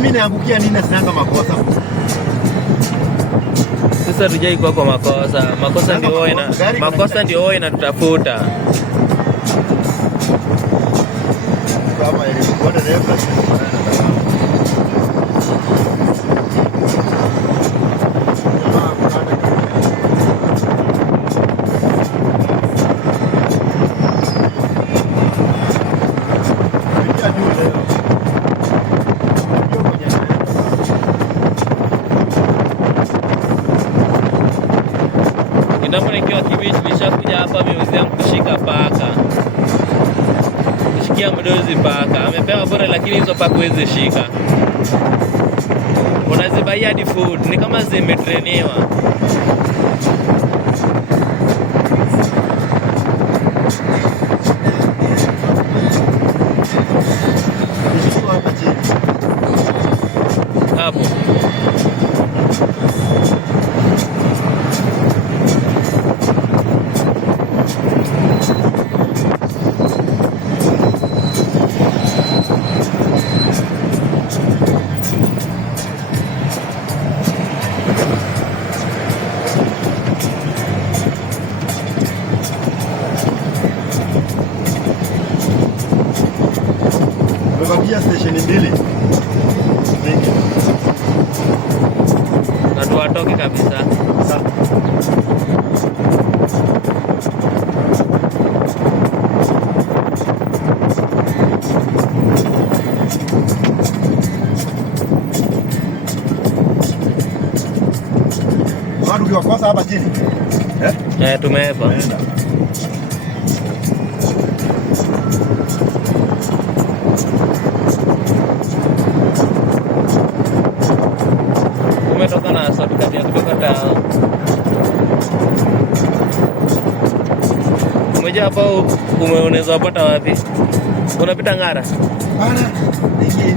mimi naangukia nini sinanga makosa? Sasa tujai kwa makosa. Makosa ndio wewe inatutafuta. Kama ilikuwa dereva Kitambo nikiwa Kibiti nishakuja hapa museum kushika paka. Kushikia mdozi paka. Amepewa bora lakini hizo paka huwezi shika. Unazibai hadi food. Ni kama zimetreniwa. Hapo. Tumebakia station mbili. Na tuwatoke kabisa. Sawa. Watu kiwakosa hapa chini. Tumeepa. Umetoka na shortcut ya kutoka Tao. Umejua hapa unaweza pata wapi? Unapita Ngara? Bana, niki.